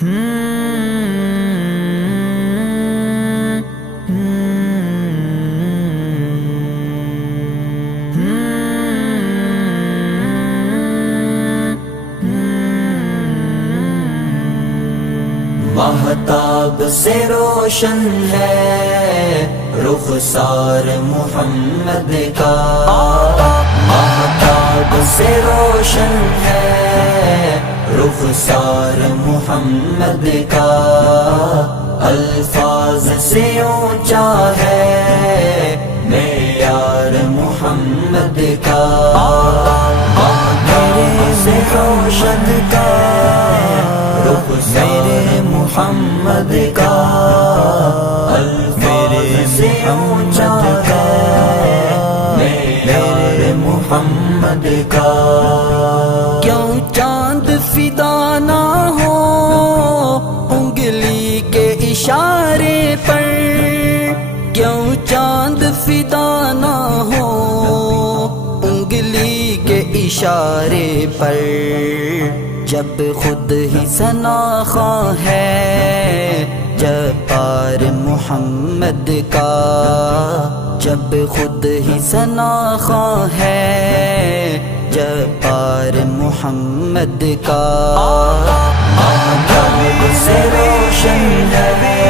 مہتاب سے روشن ہے رخسار محمد کا، مہتاب سے روشن ہے رخسار محمد کا، الفاظ سے اونچا ہے معیار محمد کا، مہتاب سے روشن کا میرے محمد کا، میرے سے اونچا ہے میرے محمد کا۔ کیوں چاند فدا نہ ہو انگلی کے اشارے پر، کیوں چاند فدا نہ ہو انگلی کے اشارے پر، جب خود ہی ثناخواں ہے جبار محمد کا، جب خود ہی ثناخواں ہے جبار محمد کا، مہتاب سے روشن ہے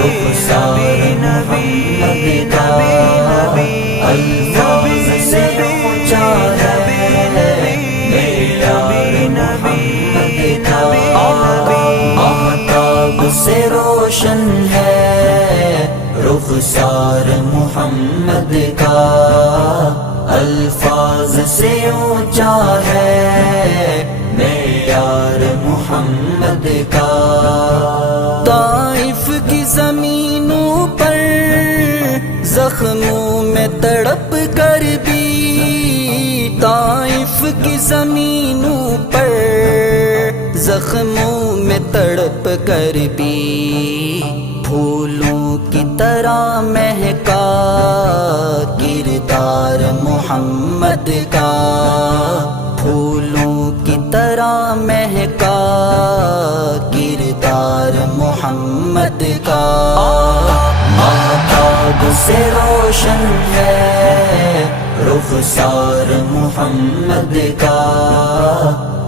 رخسار محمد کا، الفاظ سے اونچا ہے مہتاب سے روشن ہے رخسار محمد کا، الفاظ سے اونچا ہے معیار محمد کا۔ طائف کی زمینوں پر زخموں میں تڑپ کر بھی، طائف کی زمینوں پر زخموں میں تڑپ کر بھی، پھولوں کی طرح مہکا کردار محمد کا، پھولوں کی طرح مہکا کردار محمد کا، مہتاب سے روشن ہے رخسار محمد کا،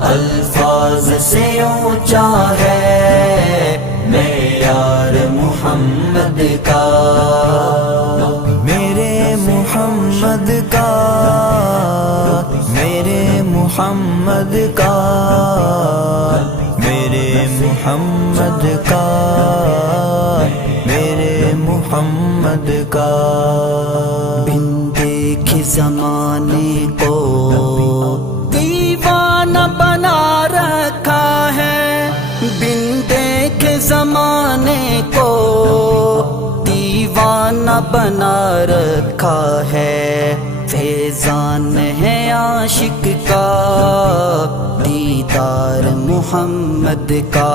الفاظ سے اونچا ہے معیار محمد کا، میرے محمد کا، میرے محمد کا، میرے محمد کا، میرے محمد کا، بن دیکھے زمانے کو دیوانہ بنا رکھا ہے، بن دیکھے زمانے کو دیوانہ بنا رکھا ہے، فیضان ہے عاشق کا دیدار محمد کا،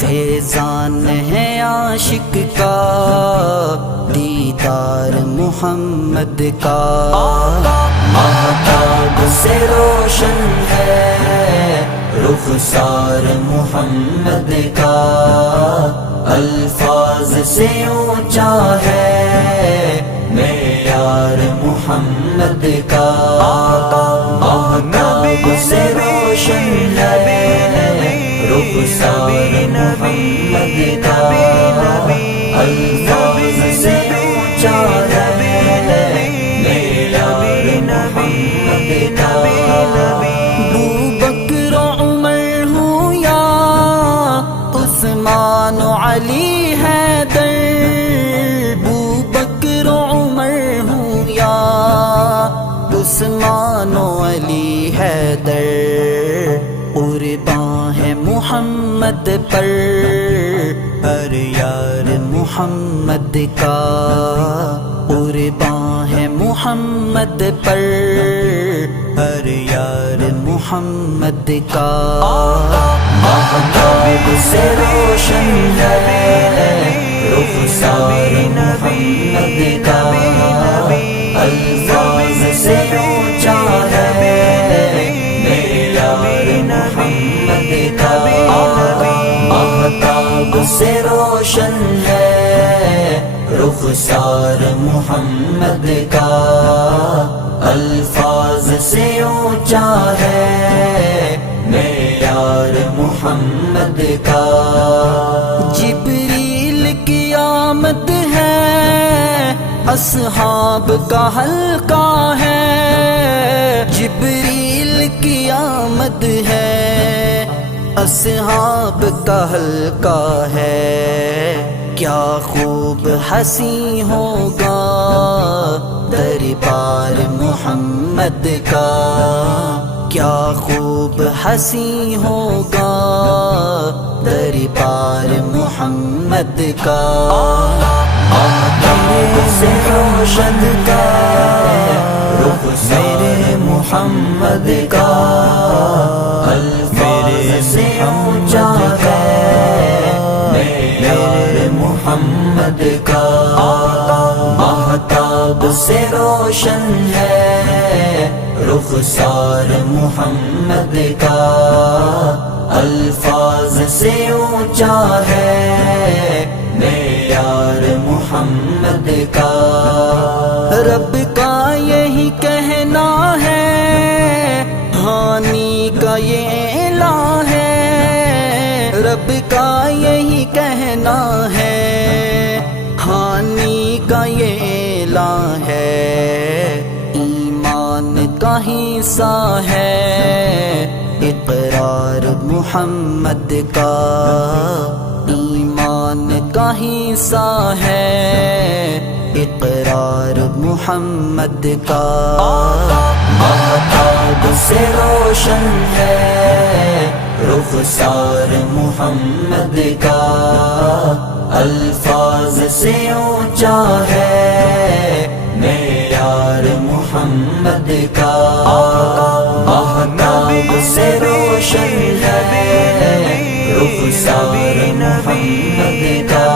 فیضان ہے عاشق کا دیدار محمد کا، مہتاب سے روشن ہے رخسار محمد کا، الفاظ سے اونچا ہے معیار محمد کا، مہتاب سے روشن ہے رخسار محمد کا، الفاظ سے اونچا ہے معیار محمد کا، ابوبکر عمر ہوں یا عثمان علی حیدر، ابوبکر عمر ہوں یا عثمان علی حیدر، قرباں ہے محمد پر ہر یار محمد کا، قرباں ہے محمد پر ہر یار محمد کا، مہتاب سے روشن ہے رخسار محمد کا، الفاظ سے اونچا ہے معیار محمد کا، سے روشن ہے رخسار محمد کا، الفاظ سے اونچا ہے معیار محمد کا۔ جبریل کی آمد ہے اصحاب کا حلقہ ہے، جبریل کی آمد ہے اصحاب کا حلقہ ہے۔ کیا خوب ہنسی ہوگا دربار محمد کا، کیا خوب ہنسی ہوگا دربار محمد کا۔ آفتاب سے روشن کا رخسار محمد کا، الفاظ سے اونچا ہے معیار محمد کا۔ آفتاب سے روشن ہے رخسار محمد کا، الفاظ سے اونچا ہے معیار محمد کا۔ رب کا یہی کہنا ہے، ہانی کا یہ اعلان ہے، رب کا یہی کہنا ہے، ہانی کا یہ اعلان ہے۔ ایمان کا حصہ ہے اقرار محمد کا، ایمان کا حصہ ہے اقرار محمد کا۔ آفتاب سے روشن ہے رخسار محمد کا، الفاظ سے اونچا ہے معیار محمد کا۔ آفتاب سے روشن ہے رخسار محمد کا،